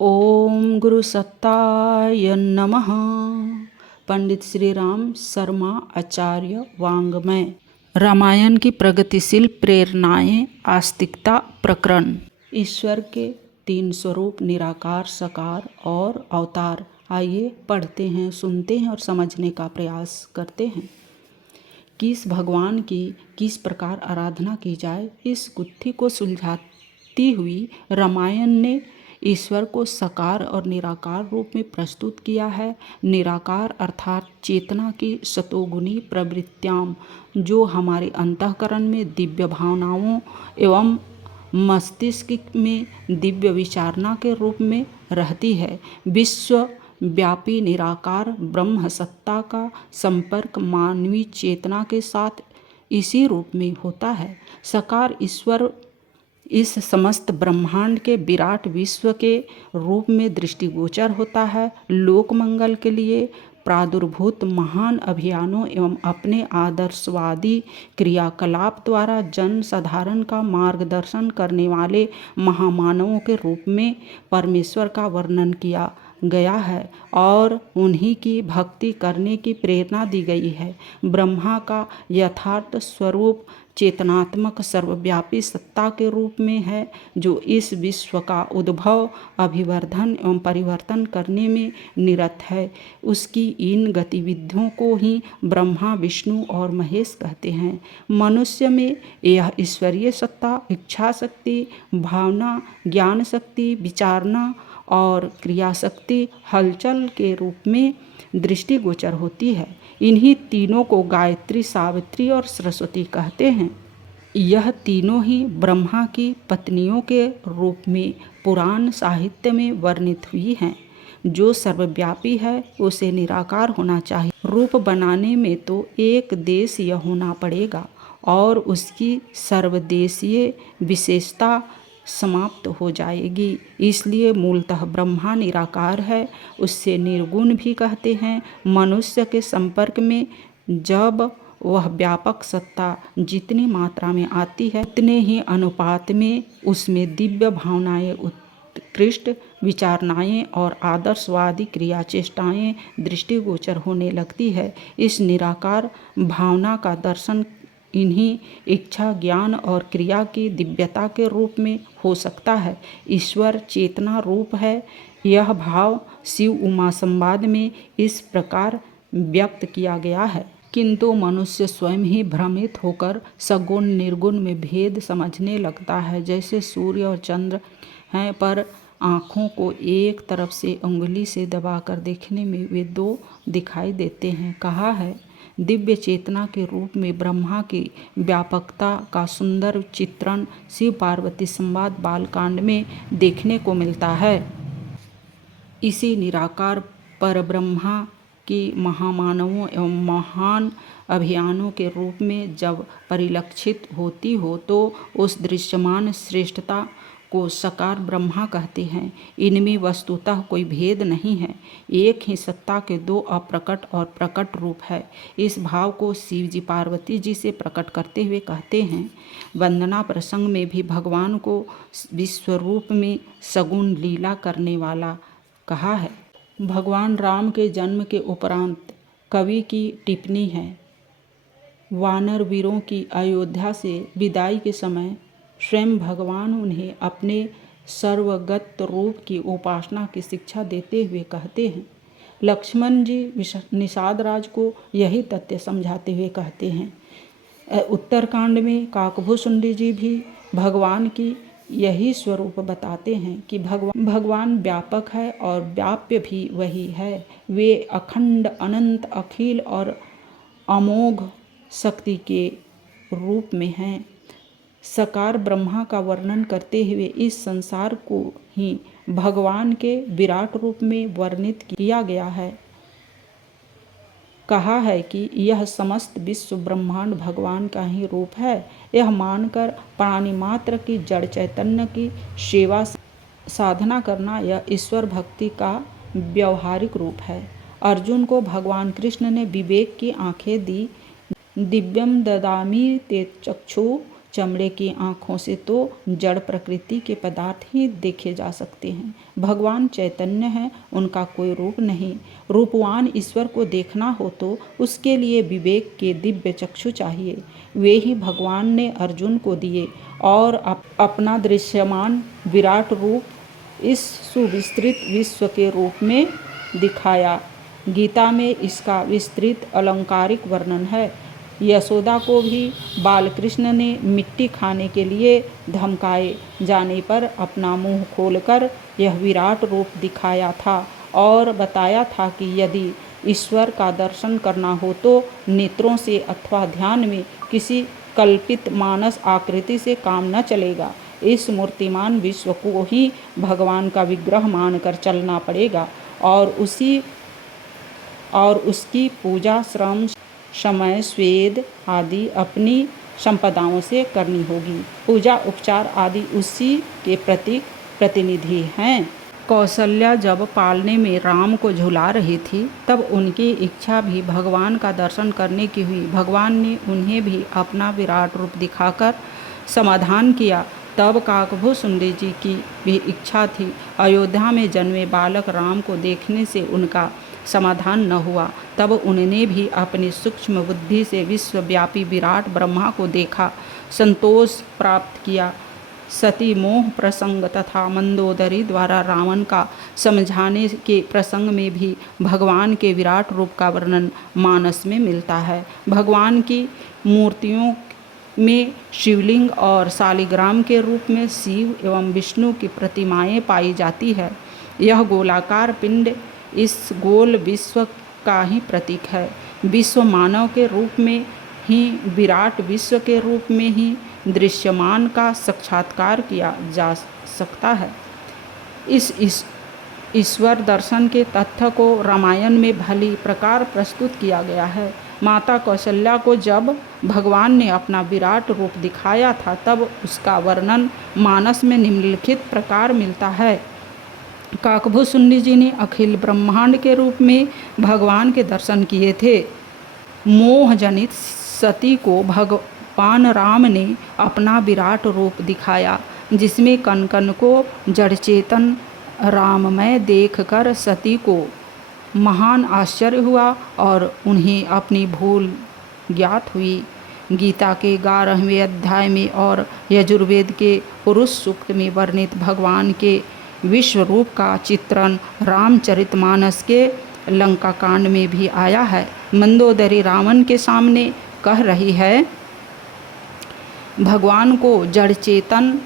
ओम गुरु सत्ताय नमः। पंडित श्री राम शर्मा आचार्य वाङ्मय। रामायण की प्रगतिशील प्रेरणाएं, आस्तिकता प्रकरण। ईश्वर के 3 स्वरूप निराकार, साकार और अवतार। आइए पढ़ते हैं, सुनते हैं और समझने का प्रयास करते हैं। किस भगवान की किस प्रकार आराधना की जाए, इस गुत्थी को सुलझाती हुई रामायण ने ईश्वर को साकार और निराकार रूप में प्रस्तुत किया है। निराकार अर्थात चेतना की सतोगुणी प्रवृत्तियां, जो हमारे अंतःकरण में दिव्य भावनाओं एवं मस्तिष्क में दिव्य विचारणा के रूप में रहती है। विश्व व्यापी निराकार ब्रह्म सत्ता का संपर्क मानवीय चेतना के साथ इसी रूप में होता है। साकार ईश्वर इस समस्त ब्रह्मांड के विराट विश्व के रूप में दृष्टिगोचर होता है। लोक मंगल के लिए प्रादुर्भूत महान अभियानों एवं अपने आदर्शवादी क्रियाकलाप द्वारा जन साधारण का मार्गदर्शन करने वाले महामानवों के रूप में परमेश्वर का वर्णन किया गया है और उन्हीं की भक्ति करने की प्रेरणा दी गई है। ब्रह्मा का यथार्थ स्वरूप चेतनात्मक सर्वव्यापी सत्ता के रूप में है, जो इस विश्व का उद्भव, अभिवर्धन एवं परिवर्तन करने में निरत है। उसकी इन गतिविधियों को ही ब्रह्मा, विष्णु और महेश कहते हैं। मनुष्य में यह ईश्वरीय सत्ता इच्छा शक्ति, भावना, ज्ञान शक्ति, विचारना और क्रिया शक्ति, हलचल के रूप में दृष्टिगोचर होती है। इन्हीं तीनों को गायत्री, सावित्री और सरस्वती कहते हैं। यह तीनों ही ब्रह्मा की पत्नियों के रूप में पुराण साहित्य में वर्णित हुई हैं। जो सर्वव्यापी है उसे निराकार होना चाहिए। रूप बनाने में तो एक देशीय होना पड़ेगा और उसकी सर्वदेशीय विशेषता समाप्त हो जाएगी। इसलिए मूलतः ब्रह्मा निराकार है, उससे निर्गुण भी कहते हैं। मनुष्य के संपर्क में जब वह व्यापक सत्ता जितनी मात्रा में आती है, उतने ही अनुपात में उसमें दिव्य भावनाएं, उत्कृष्ट विचारणाएं और आदर्शवादी क्रिया चेष्टाएं दृष्टिगोचर होने लगती है। इस निराकार भावना का दर्शन इन्हीं इच्छा, ज्ञान और क्रिया की दिव्यता के रूप में हो सकता है। ईश्वर चेतना रूप है। यह भाव शिव उमा संवाद में इस प्रकार व्यक्त किया गया है। किंतु मनुष्य स्वयं ही भ्रमित होकर सगुण निर्गुण में भेद समझने लगता है। जैसे सूर्य और चंद्र हैं, पर आँखों को एक तरफ से उंगली से दबाकर देखने में वे दो दिखाई देते हैं। कहा है, दिव्य चेतना के रूप में ब्रह्मा की व्यापकता का सुंदर चित्रण शिव पार्वती संवाद बालकांड में देखने को मिलता है। इसी निराकार परब्रह्मा की महामानवों एवं महान अभियानों के रूप में जब परिलक्षित होती हो, तो उस दृश्यमान श्रेष्ठता को साकार ब्रह्मा कहते हैं। इनमें वस्तुतः कोई भेद नहीं है। एक ही सत्ता के दो अप्रकट और प्रकट रूप है। इस भाव को शिव जी पार्वती जी से प्रकट करते हुए कहते हैं। वंदना प्रसंग में भी भगवान को विश्वरूप में सगुण लीला करने वाला कहा है। भगवान राम के जन्म के उपरांत कवि की टिप्पणी है। वानर वीरों की अयोध्या से विदाई के समय स्वयं भगवान उन्हें अपने सर्वगत रूप की उपासना की शिक्षा देते हुए कहते हैं। लक्ष्मण जी निषाद राज को यही तथ्य समझाते हुए कहते हैं। उत्तरकांड में काकभूषुंडी जी भी भगवान की यही स्वरूप बताते हैं कि भगवान व्यापक है और व्याप्य भी वही है। वे अखंड, अनंत, अखिल और अमोघ शक्ति के रूप में हैं। साकार ब्रह्मा का वर्णन करते हुए इस संसार को ही भगवान के विराट रूप में वर्णित किया गया है। कहा है कि यह समस्त विश्व ब्रह्मांड भगवान का ही रूप है। यह मानकर प्राणी मात्र की जड़ चैतन्य की सेवा साधना करना यह ईश्वर भक्ति का व्यवहारिक रूप है। अर्जुन को भगवान कृष्ण ने विवेक की आंखें दी। दिव्यम ददामि ते चक्षु चमड़े की आँखों से तो जड़ प्रकृति के पदार्थ ही देखे जा सकते हैं। भगवान चैतन्य हैं, उनका कोई रूप नहीं। रूपवान ईश्वर को देखना हो तो उसके लिए विवेक के दिव्य चक्षु चाहिए। वे ही भगवान ने अर्जुन को दिए और अपना दृश्यमान विराट रूप इस सुविस्तृत विश्व के रूप में दिखाया। गीता में इसका विस्तृत अलंकारिक वर्णन है। यशोदा को भी बालकृष्ण ने मिट्टी खाने के लिए धमकाए जाने पर अपना मुंह खोलकर यह विराट रूप दिखाया था और बताया था कि यदि ईश्वर का दर्शन करना हो तो नेत्रों से अथवा ध्यान में किसी कल्पित मानस आकृति से काम न चलेगा। इस मूर्तिमान विश्व को ही भगवान का विग्रह मानकर चलना पड़ेगा और उसकी पूजा श्रम समय स्वेद आदि अपनी संपदाओं से करनी होगी। पूजा उपचार आदि उसी के प्रतिनिधि हैं। कौशल्या जब पालने में राम को झुला रही थी तब उनकी इच्छा भी भगवान का दर्शन करने की हुई। भगवान ने उन्हें भी अपना विराट रूप दिखाकर समाधान किया। तब काकभूषुंडी जी की भी इच्छा थी। अयोध्या में जन्मे बालक राम को देखने से उनका समाधान न हुआ। तब उन्होंने भी अपनी सूक्ष्म बुद्धि से विश्वव्यापी विराट ब्रह्मा को देखा, संतोष प्राप्त किया। सती मोह प्रसंग तथा मंदोदरी द्वारा रावण का समझाने के प्रसंग में भी भगवान के विराट रूप का वर्णन मानस में मिलता है। भगवान की मूर्तियों में शिवलिंग और शालिग्राम के रूप में शिव एवं विष्णु की प्रतिमाएं पाई जाती है। यह गोलाकार पिंड इस गोल विश्व का ही प्रतीक है। विश्व मानव के रूप में ही विराट विश्व के रूप में ही दृश्यमान का साक्षात्कार किया जा सकता है। इस ईश्वर दर्शन के तथ्य को रामायण में भली प्रकार प्रस्तुत किया गया है। माता कौशल्या को जब भगवान ने अपना विराट रूप दिखाया था तब उसका वर्णन मानस में निम्नलिखित प्रकार मिलता है। काकभूषुंडी जी ने अखिल ब्रह्मांड के रूप में भगवान के दर्शन किए थे। मोह जनित सती को भगवान राम ने अपना विराट रूप दिखाया, जिसमें कण कण को जड़ चेतन राममय देखकर सती को महान आश्चर्य हुआ और उन्हें अपनी भूल ज्ञात हुई। गीता के 11वें अध्याय में और यजुर्वेद के पुरुष सूक्त में वर्णित भगवान के विश्व रूप का चित्रण रामचरितमानस के लंका कांड में भी आया है। मंदोदरी रावण के सामने कह रही है, भगवान को जड़ चेतन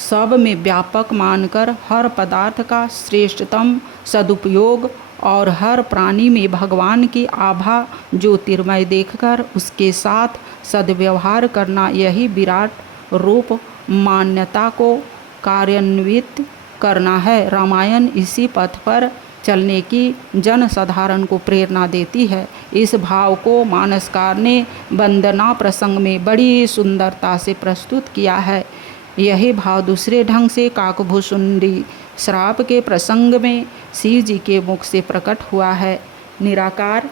सब में व्यापक मानकर हर पदार्थ का श्रेष्ठतम सदुपयोग और हर प्राणी में भगवान की आभा ज्योतिर्मय देखकर उसके साथ सद्व्यवहार करना, यही विराट रूप मान्यता को कार्यान्वित करना है। रामायण इसी पथ पर चलने की जनसाधारण को प्रेरणा देती है। इस भाव को मानसकार ने वंदना प्रसंग में बड़ी सुंदरता से प्रस्तुत किया है। यही भाव दूसरे ढंग से काकभूषुंडी श्राप के प्रसंग में शिव जी के मुख से प्रकट हुआ है। निराकार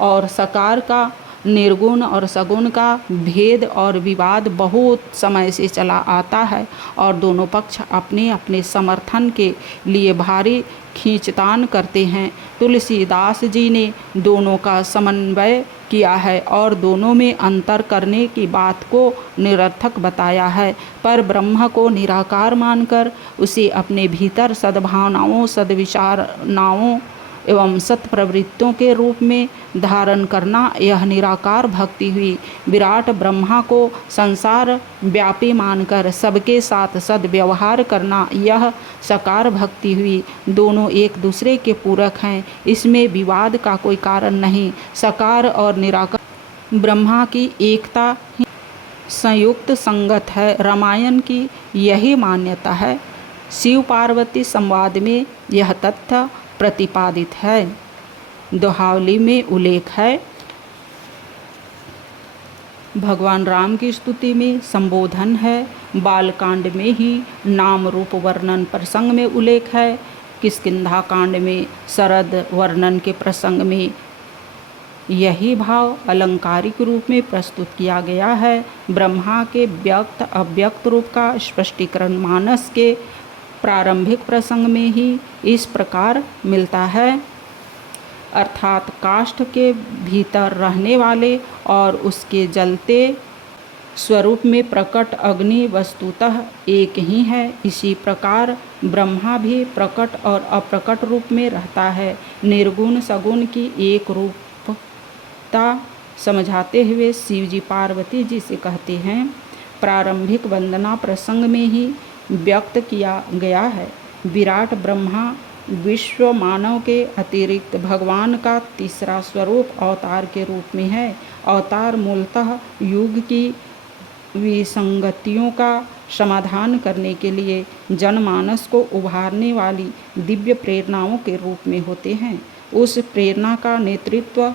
और साकार का, निर्गुण और सगुण का भेद और विवाद बहुत समय से चला आता है और दोनों पक्ष अपने अपने समर्थन के लिए भारी खींचतान करते हैं। तुलसीदास जी ने दोनों का समन्वय किया है और दोनों में अंतर करने की बात को निरर्थक बताया है। पर ब्रह्म को निराकार मानकर उसे अपने भीतर सद्भावनाओं, सद्विचारनाओं एवं सत्प्रवृत्तियों के रूप में धारण करना, यह निराकार भक्ति हुई। विराट ब्रह्मा को संसार व्यापी मानकर सबके साथ सद्व्यवहार करना, यह साकार भक्ति हुई। दोनों एक दूसरे के पूरक हैं, इसमें विवाद का कोई कारण नहीं। साकार और निराकार ब्रह्मा की एकता ही संयुक्त संगत है। रामायण की यही मान्यता है। शिव पार्वती संवाद में यह तथ्य प्रतिपादित है। दोहावली में उल्लेख है, भगवान राम की स्तुति में संबोधन है। बालकांड में ही नाम रूप वर्णन प्रसंग में उल्लेख है। किष्किंधा कांड में शरद वर्णन के प्रसंग में यही भाव अलंकारिक रूप में प्रस्तुत किया गया है। ब्रह्मा के व्यक्त अव्यक्त रूप का स्पष्टीकरण मानस के प्रारंभिक प्रसंग में ही इस प्रकार मिलता है, अर्थात काष्ठ के भीतर रहने वाले और उसके जलते स्वरूप में प्रकट अग्नि वस्तुतः एक ही है। इसी प्रकार ब्रह्मा भी प्रकट और अप्रकट रूप में रहता है। निर्गुण सगुण की एक रूपता समझाते हुए शिवजी पार्वती जी से कहते हैं, प्रारंभिक वंदना प्रसंग में ही व्यक्त किया गया है। विराट ब्रह्मा विश्व मानव के अतिरिक्त भगवान का तीसरा स्वरूप अवतार के रूप में है। अवतार मूलतः युग की विसंगतियों का समाधान करने के लिए जनमानस को उभारने वाली दिव्य प्रेरणाओं के रूप में होते हैं। उस प्रेरणा का नेतृत्व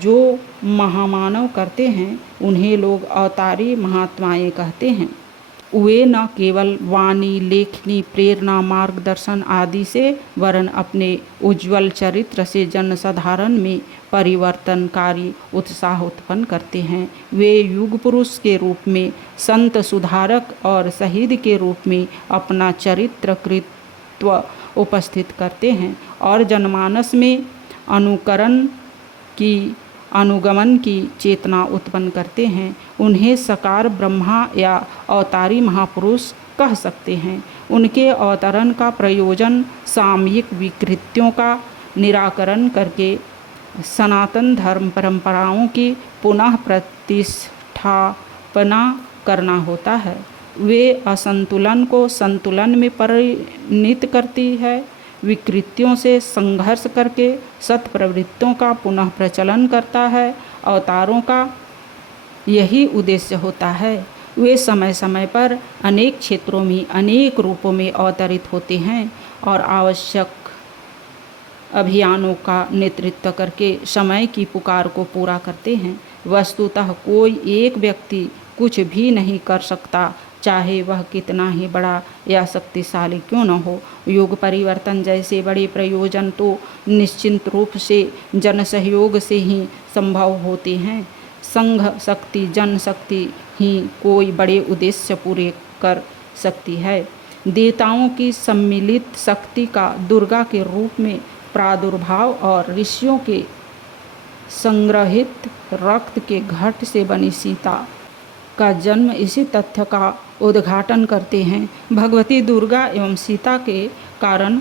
जो महामानव करते हैं उन्हें लोग अवतारी महात्माएं कहते हैं। वे न केवल वाणी, लेखनी, प्रेरणा, मार्गदर्शन आदि से वरन अपने उज्ज्वल चरित्र से जनसाधारण में परिवर्तनकारी उत्साह उत्पन्न करते हैं। वे युग पुरुष के रूप में, संत सुधारक और शहीद के रूप में अपना चरित्र कृत्व उपस्थित करते हैं और जनमानस में अनुगमन की चेतना उत्पन्न करते हैं। उन्हें साकार ब्रह्मा या अवतारी महापुरुष कह सकते हैं। उनके अवतरण का प्रयोजन सामयिक विकृतियों का निराकरण करके सनातन धर्म परंपराओं की पुनः प्रतिष्ठापना करना होता है। वे असंतुलन को संतुलन में परिणत करती है, विकृतियों से संघर्ष करके सत्प्रवृत्तियों का पुनः प्रचलन करता है। अवतारों का यही उद्देश्य होता है। वे समय समय पर अनेक क्षेत्रों में अनेक रूपों में अवतरित होते हैं और आवश्यक अभियानों का नेतृत्व करके समय की पुकार को पूरा करते हैं। वस्तुतः कोई एक व्यक्ति कुछ भी नहीं कर सकता, चाहे वह कितना ही बड़ा या शक्तिशाली क्यों न हो। युग परिवर्तन जैसे बड़े प्रयोजन तो निश्चित रूप से जन सहयोग से ही संभव होते हैं। संघ शक्ति, जन शक्ति ही कोई बड़े उद्देश्य पूरे कर सकती है। देवताओं की सम्मिलित शक्ति का दुर्गा के रूप में प्रादुर्भाव और ऋषियों के संग्रहित रक्त के घट से बनी सीता का जन्म इसी तथ्य का उद्घाटन करते हैं। भगवती दुर्गा एवं सीता के कारण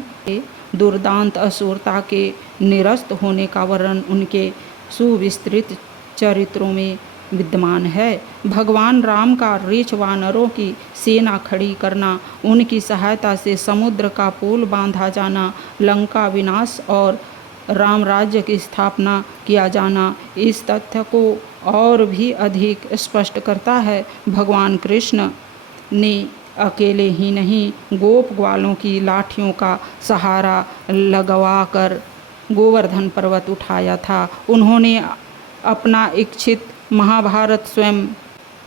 दुर्दांत असुरता के निरस्त होने का वर्णन उनके सुविस्तृत चरित्रों में विद्यमान है। भगवान राम का रीछ वानरों की सेना खड़ी करना, उनकी सहायता से समुद्र का पुल बांधा जाना, लंका विनाश और राम राज्य की स्थापना किया जाना इस तथ्य को और भी अधिक स्पष्ट करता है। भगवान कृष्ण ने अकेले ही नहीं गोप ग्वालों की लाठियों का सहारा लगवाकर गोवर्धन पर्वत उठाया था। उन्होंने अपना इच्छित महाभारत स्वयं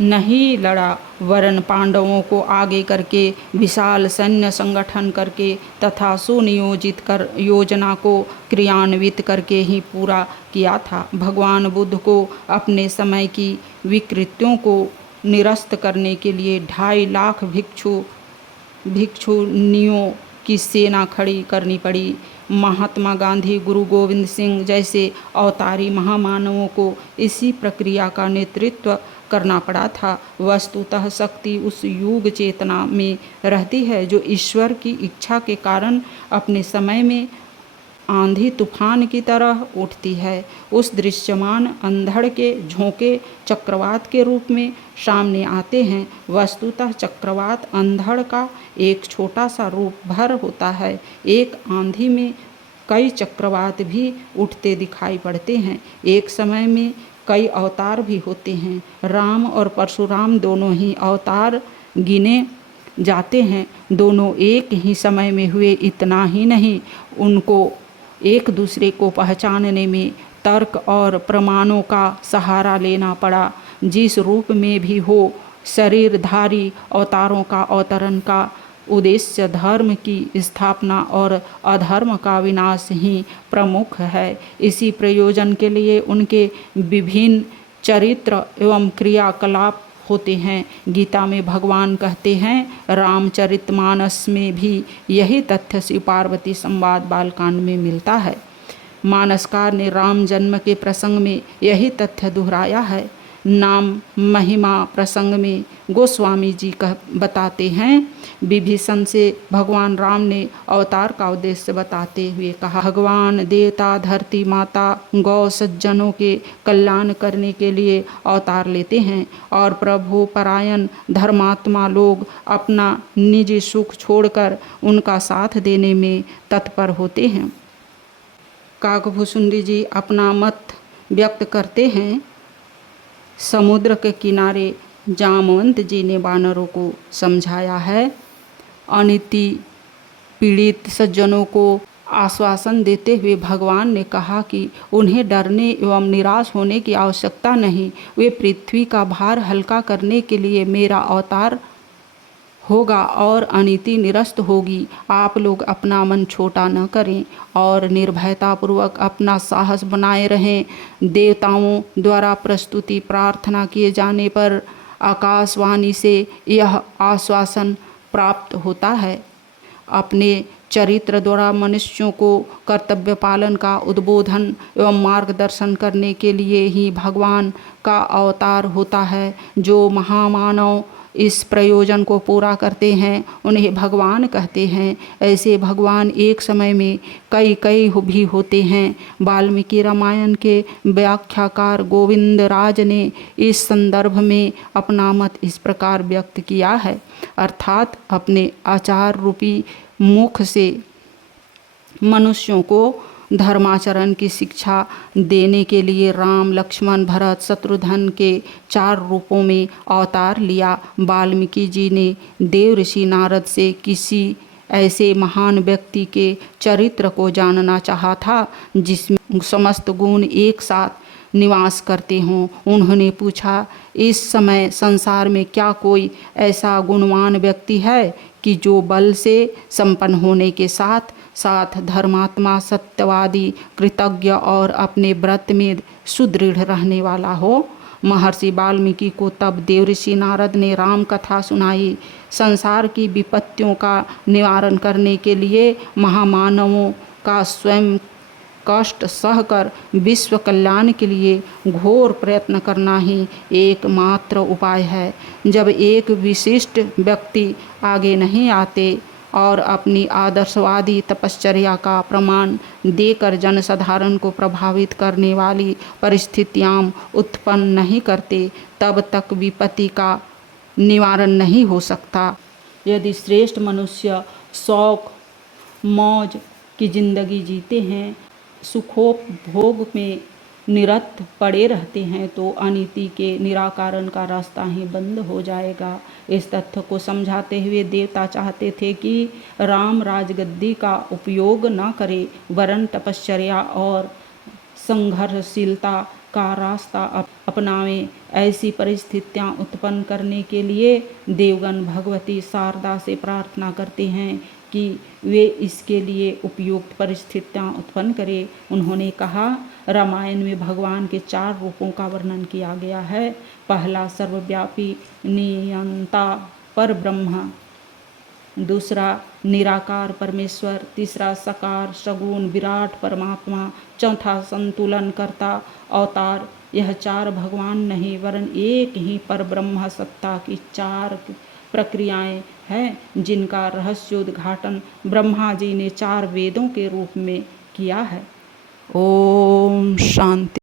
नहीं लड़ा, वरन पांडवों को आगे करके विशाल सैन्य संगठन करके तथा सुनियोजित कर योजना को क्रियान्वित करके ही पूरा किया था। भगवान बुद्ध को अपने समय की विकृतियों को निरस्त करने के लिए 2.5 लाख भिक्षुनियों की सेना खड़ी करनी पड़ी। महात्मा गांधी, गुरु गोविंद सिंह जैसे अवतारी महामानवों को इसी प्रक्रिया का नेतृत्व करना पड़ा था। वस्तुतः शक्ति उस युग चेतना में रहती है जो ईश्वर की इच्छा के कारण अपने समय में आंधी तूफान की तरह उठती है। उस दृश्यमान अंधड़ के झोंके चक्रवात के रूप में सामने आते हैं। वस्तुतः चक्रवात अंधड़ का एक छोटा सा रूप भर होता है। एक आंधी में कई चक्रवात भी उठते दिखाई पड़ते हैं। एक समय में कई अवतार भी होते हैं। राम और परशुराम दोनों ही अवतार गिने जाते हैं। दोनों एक ही समय में हुए। इतना ही नहीं, उनको एक दूसरे को पहचानने में तर्क और प्रमाणों का सहारा लेना पड़ा। जिस रूप में भी हो, शरीरधारी अवतारों का अवतरण का उद्देश्य धर्म की स्थापना और अधर्म का विनाश ही प्रमुख है। इसी प्रयोजन के लिए उनके विभिन्न चरित्र एवं क्रियाकलाप होते हैं। गीता में भगवान कहते हैं, रामचरितमानस में भी यही तथ्य शिव पार्वती संवाद बालकांड में मिलता है। मानसकार ने राम जन्म के प्रसंग में यही तथ्य दोहराया है। नाम महिमा प्रसंग में गोस्वामी जी बताते हैं, विभीषण से भगवान राम ने अवतार का उद्देश्य बताते हुए कहा, भगवान देवता, धरती माता, गौ सज्जनों के कल्याण करने के लिए अवतार लेते हैं और प्रभु परायण धर्मात्मा लोग अपना निजी सुख छोड़कर उनका साथ देने में तत्पर होते हैं। काकभूषुंडी जी अपना मत व्यक्त करते हैं, समुद्र के किनारे जामवंत जी ने वानरों को समझाया है। अनिति पीड़ित सज्जनों को आश्वासन देते हुए भगवान ने कहा कि उन्हें डरने एवं निराश होने की आवश्यकता नहीं। वे पृथ्वी का भार हल्का करने के लिए मेरा अवतार होगा और अनिति निरस्त होगी। आप लोग अपना मन छोटा न करें और निर्भयतापूर्वक अपना साहस बनाए रहें। देवताओं द्वारा प्रस्तुति प्रार्थना किए जाने पर आकाशवाणी से यह आश्वासन प्राप्त होता है। अपने चरित्र द्वारा मनुष्यों को कर्तव्य पालन का उद्बोधन एवं मार्गदर्शन करने के लिए ही भगवान का अवतार होता है। जो महामानव इस प्रयोजन को पूरा करते हैं उन्हें भगवान कहते हैं। ऐसे भगवान एक समय में कई भी होते हैं। वाल्मीकि रामायण के व्याख्याकार गोविंद राज ने इस संदर्भ में अपना मत इस प्रकार व्यक्त किया है, अर्थात अपने आचार रूपी मुख से मनुष्यों को धर्माचरण की शिक्षा देने के लिए राम, लक्ष्मण, भरत, शत्रुघ्न के 4 रूपों में अवतार लिया। वाल्मीकि जी ने देव ऋषि नारद से किसी ऐसे महान व्यक्ति के चरित्र को जानना चाहा था जिसमें समस्त गुण एक साथ निवास करते हों। उन्होंने पूछा, इस समय संसार में क्या कोई ऐसा गुणवान व्यक्ति है कि जो बल से संपन्न होने के साथ साथ धर्मात्मा, सत्यवादी, कृतज्ञ और अपने व्रत में सुदृढ़ रहने वाला हो। महर्षि वाल्मीकि को तब देवऋषि नारद ने राम कथा सुनाई। संसार की विपत्तियों का निवारण करने के लिए महामानवों का स्वयं कष्ट सहकर विश्व कल्याण के लिए घोर प्रयत्न करना ही एकमात्र उपाय है। जब एक विशिष्ट व्यक्ति आगे नहीं आते और अपनी आदर्शवादी तपश्चर्या का प्रमाण देकर जनसाधारण को प्रभावित करने वाली परिस्थितियां उत्पन्न नहीं करते, तब तक विपत्ति का निवारण नहीं हो सकता। यदि श्रेष्ठ मनुष्य शौक मौज की जिंदगी जीते हैं, सुखोपभोग में निरत पड़े रहते हैं, तो अनिति के निराकरण का रास्ता ही बंद हो जाएगा। इस तथ्य को समझाते हुए देवता चाहते थे कि राम राजगद्दी का उपयोग न करे, वरन तपश्चर्या और संघर्षशीलता का रास्ता अपनावें। ऐसी परिस्थितियां उत्पन्न करने के लिए देवगण भगवती शारदा से प्रार्थना करते हैं कि वे इसके लिए उपयुक्त परिस्थितियां उत्पन्न करें। उन्होंने कहा, रामायण में भगवान के 4 रूपों का वर्णन किया गया है। पहला सर्वव्यापी नियंता पर ब्रह्म, दूसरा निराकार परमेश्वर, तीसरा साकार सगुण विराट परमात्मा, चौथा संतुलन करता अवतार। यह 4 भगवान नहीं वरन एक ही पर ब्रह्म सत्ता की 4 प्रक्रियाएं हैं जिनका रहस्योद्घाटन ब्रह्मा जी ने 4 वेदों के रूप में किया है। ओम शांति।